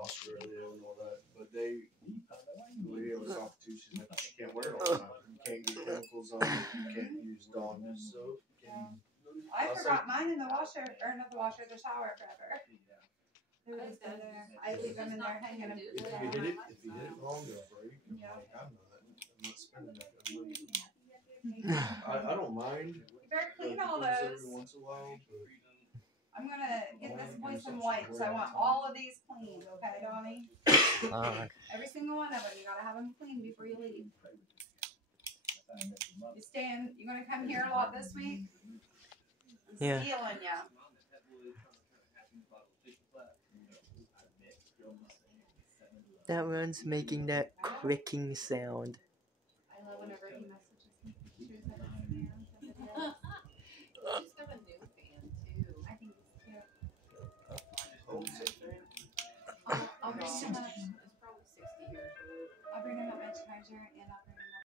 Australia and all that, but the lady I was talking to, she's like, you can't wear it all the time. You can't get chemicals on it. You can't use Dawn soap. I forgot mine in the washer, or not the washer, the shower forever. I leave them in there hanging. If you hit it wrong, they'll break. Like, I'm not spending that kind of money. I don't mind. You better clean all those. Every once in a while, but I'm gonna get this boy some wipes. I want all of these cleaned, okay, Donnie? Every single one of them. You gotta have them cleaned before you leave. You gonna come here a lot this week? I'm stealing ya. That one's making that clicking sound. I love whenever he messages me. She's got a new fan too. I think it's cute. homesick thing. I'll bring him